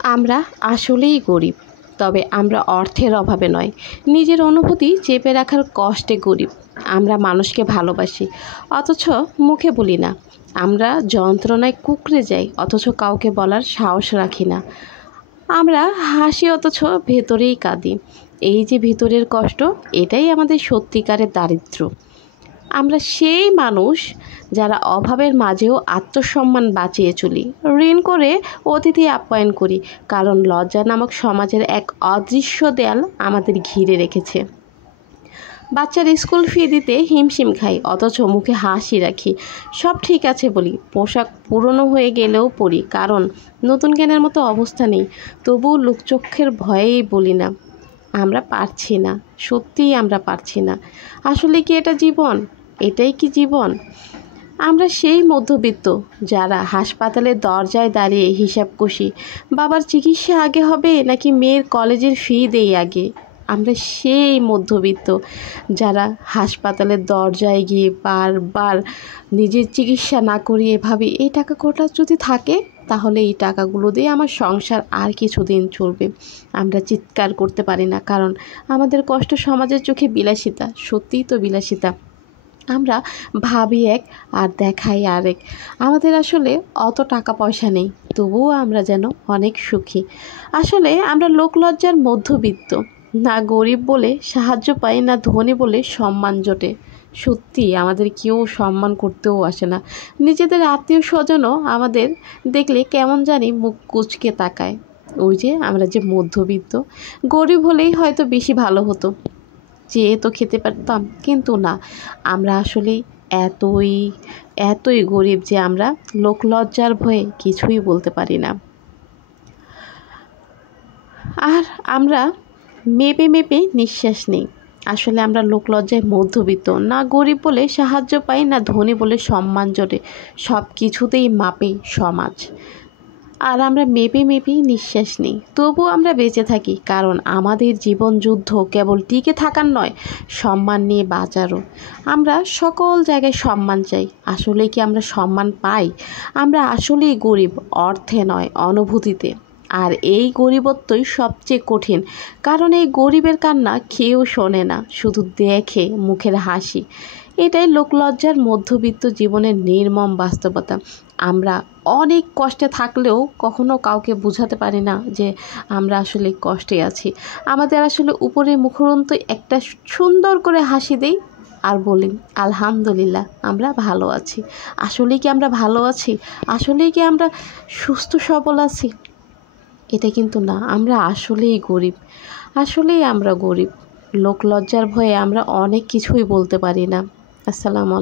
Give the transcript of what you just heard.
আমরা আসলেই গরিব, তবে আমরা অর্থের অভাবে নয়, নিজের অনুভূতি চেপে রাখার কষ্টে গরিব। আমরা মানুষকে ভালোবাসি, অথচ মুখে বলি না। আমরা যন্ত্রণায় কুঁকড়ে যাই, অথচ কাউকে বলার সাহস রাখি না। আমরা হাসি, অথচ ভেতরেই কাঁদি। এই যে ভিতরের কষ্ট, এটাই আমাদের সত্যিকারের দারিদ্র্য। আমরা সেই মানুষ যারা অভাবের মাঝেও আত্মসম্মান বাঁচিয়ে চলি, ঋণ করে অতিথি আপ্যায়ন করি, কারণ লজ্জা নামক সমাজের এক অদৃশ্য দেয়াল আমাদের ঘিরে রেখেছে। বাচ্চার স্কুল ফি দিতে হিমশিম খাই, অথচ মুখে হাসি রাখি। সব ঠিক আছে বলি, পোশাক পুরনো হয়ে গেলেও পরি, কারণ নতুন কেনার মতো অবস্থা নেই। তবুও লোকচক্ষের ভয়েই বলি না। আমরা পারছি না, সত্যিই আমরা পারছি না। আসলে কি এটা জীবন? এটাই কি জীবন? আমরা সেই মধ্যবিত্ত যারা হাসপাতালের দরজায় দাঁড়িয়ে হিসাব কষি, বাবার চিকিৎসা আগে হবে নাকি মেয়ের কলেজের ফি দেই আগে। আমরা সেই মধ্যবিত্ত যারা হাসপাতালের দরজায় গিয়ে বারবার নিজের চিকিৎসা না করিয়ে ভাবি, এই টাকা কটা যদি থাকে তাহলে এই টাকাগুলো দিয়ে আমার সংসার আর কিছুদিন চলবে। আমরা চিৎকার করতে পারি না, কারণ আমাদের কষ্ট সমাজের চোখে বিলাসিতা। সত্যিই তো বিলাসিতা। আমরা ভাবি এক আর দেখাই আরেক। আমাদের আসলে অত টাকা পয়সা নেই, তবুও আমরা যেন অনেক সুখী। আসলে আমরা লোকলজ্জার মধ্যবিত্ত। না গরিব বলে সাহায্য পাই, না ধনী বলে সম্মান জোটে। সত্যি আমাদের কেউ সম্মান করতেও আসে না। নিজেদের আত্মীয় স্বজনও আমাদের দেখলে কেমন জানি মুখ কুঁচকে তাকায়। ওই যে আমরা যে মধ্যবিত্ত, গরিব হলেই হয়তো বেশি ভালো হতো, চেয়ে তো খেতে পারতাম, কিন্তু না, আমরা আসলে এতই এতই গরিব যে আমরা লোকলজ্জার ভয়ে কিছুই বলতে পারি না। আর আমরা মেপে মেপে নিঃশ্বাস নেই। আসলে আমরা লোকলজ্জায় মধ্যবিত্ত। না গরিব বলে সাহায্য পাই, না ধনী বলে সম্মান জোটে। সব কিছুতেই মাপে সমাজ। আর আমরা মেপে মেপেই নিঃশ্বাস নিই, তবুও আমরা বেঁচে থাকি, কারণ আমাদের জীবন যুদ্ধ কেবল টিকে থাকার নয়, সম্মান নিয়ে বাঁচারও। আমরা সকল জায়গায় সম্মান চাই। আসলে কি আমরা সম্মান পাই? আমরা আসলেই গরিব, অর্থে নয়, অনুভূতিতে। আর এই গরিবত্বই সবচেয়ে কঠিন, কারণ এই গরিবের কান্না কেউ শোনে না, শুধু দেখে মুখের হাসি। এটাই লোকলজ্জার মধ্যবিত্ত জীবনের নির্মম বাস্তবতা। আমরা অনেক কষ্টে থাকলেও কখনো কাউকে বোঝাতে পারি না যে আমরা আসলে কষ্টে আছি। আমাদের আসলে উপরে মুখরন্ত একটা সুন্দর করে হাসি দেই আর বলি আলহামদুলিল্লাহ, আমরা ভালো আছি। আসলেই কি আমরা ভালো আছি? আসলেই কি আমরা সুস্থ সবল আছি? এটা কিন্তু না, আমরা আসলেই গরিব। আসলেই আমরা গরিব। লোকলজ্জার ভয়ে আমরা অনেক কিছুই বলতে পারি না। আসসালামু আলাইকুম।